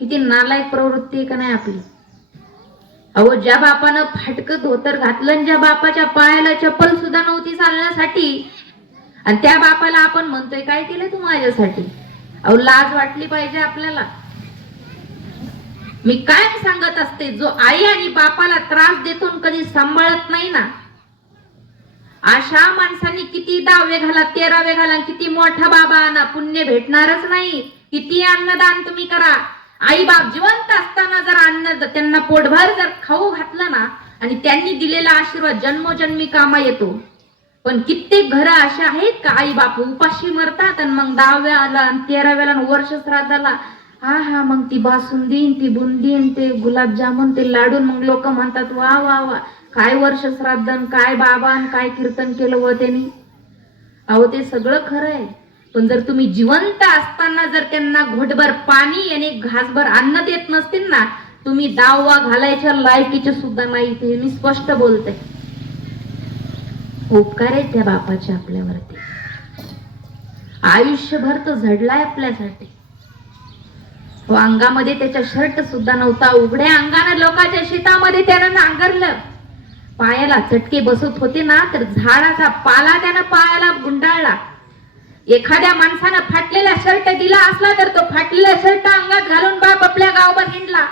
किती नालायक प्रवृत्ती आहे का नाही आपली? अहो ज्या बापानं फाटकं धोतर घातलं ज्या बापाच्या पायाला चप्पल सुद्धा नव्हती चालण्यासाठी आणि त्या बापाला आपण म्हणतोय काय केलं तू माझ्यासाठी? अहो लाज वाटली पाहिजे आपल्याला. मी काय सांगत असते जो आई आणि बापाला त्रास देतो कधी सांभाळत नाही ना अशा माणसांनी किती दहावे घाला तेरावे घाला किती मोठा बाबा आणा पुण्य भेटणारच नाही. किती अन्नदान तुम्ही करा. आई बाप जिवंत असताना जर अन्न त्यांना पोटभर जर खाऊ घातलं ना आणि त्यांनी दिलेला आशीर्वाद जन्मोजन्मी कामा येतो. पण कित्येक घरं अशी आहेत का आई बाप उपाशी मरतात आणि मग दहाव्याला आणि तेराव्याला आणि वर्ष श्राद्धाला हा हा मग ती बासुंदी ती बुंदी ते गुलाबजामुन ते लाडून मग लोक म्हणतात वा वा वा काय वर्ष श्राद्ध आणि काय बाबा आणि काय कीर्तन केलं व त्यांनी? अहो ते सगळं खरं आहे. पण जर तुम्ही जिवंत असताना जर त्यांना घोटभर पाणी आणि घासभर अन्न देत नसतील ना तुम्ही दावा घालायच्या लायकीचे सुद्धा नाही. ते मी स्पष्ट बोलते. उपकार आहेत त्या बापाचे आपल्यावरती. आयुष्यभर तो झडलाय आपल्यासाठी. अंगामध्ये त्याच्या शर्ट सुद्धा नव्हता. उघड्या अंगाने लोकांच्या शेतामध्ये त्यानं नांगरलं. पायाला चटके बसत होते ना तर झाडाचा पाला त्यानं पायाला गुंडाळला. एखाद्या माणसानं फाटलेला शर्ट दिला असला तर तो फाटलेला शर्ट अंगात घालून बाप आपल्या गावभर हिंडला.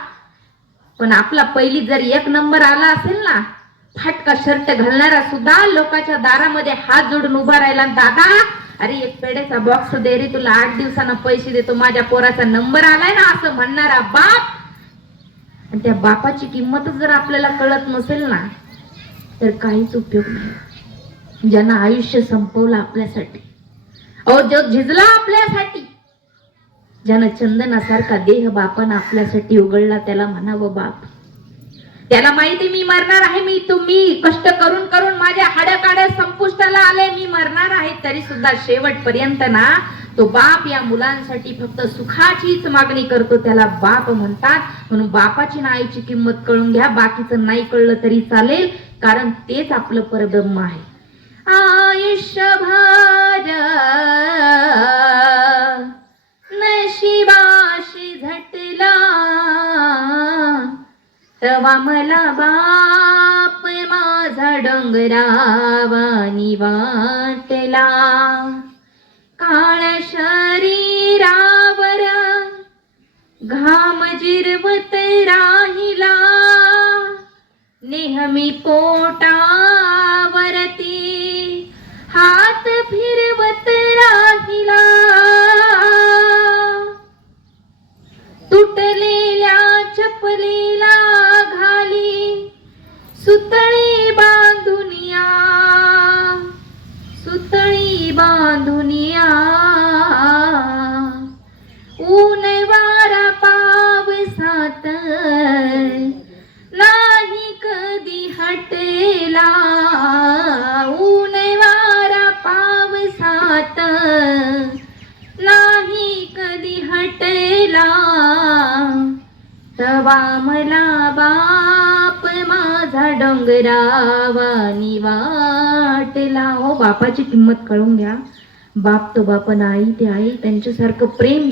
पण आपला पहिली जर एक नंबर आला असेल ना फाटका शर्ट घालणारा सुद्धा लोकांच्या दारामध्ये हात जोडून उभा राहिला दादा अरे एक पेड्याचा बॉक्स दे रे तुला आठ दिवसानं पैसे देतो माझ्या पोराचा नंबर आलाय ना असं म्हणणारा बाप. आणि त्या बापाची किंमत जर आपल्याला कळत नसेल ना तर काहीच उपयोग नाही. ज्यांना आयुष्य संपवलं आपल्यासाठी अहो जो झिजला आपल्यासाठी. ज्यानं चंदनासारखा देह बापानं आपल्यासाठी उघडला त्याला म्हणावं बाप. त्याला माहिती मी मरणार आहे मी तुम्ही कष्ट करून करून माझ्या हाड्याकाड्या संपुष्टाला आले मी मरणार आहे तरी सुद्धा शेवटपर्यंत ना तो बाप या मुलांसाठी फक्त सुखाचीच मागणी करतो त्याला बाप म्हणतात. म्हणून बापाची नाईची किंमत कळून घ्या बाकीचं नाही कळलं तरी चालेल कारण तेच आपलं परब्रह्म आहे. आयुष्यभार. नशिबाशी झटला. तवा मला बाप माझा डोंगरावानी वाटला काळ शरीरावर घाम जिरवत राहिला. नेहमी पोटा सुतळी बांधुनिया सुतळी बांधुनिया. ऊन वारा पावसात नाही कधी हटेला. ऊन वारा पावसात नाही कधी हटेला. तवा मला बाप माझा डोंगरावानी वाटला हो बापाची किंमत कळून घ्या. बाप तो बाप आई ते आई त्यांच्यासारखं प्रेम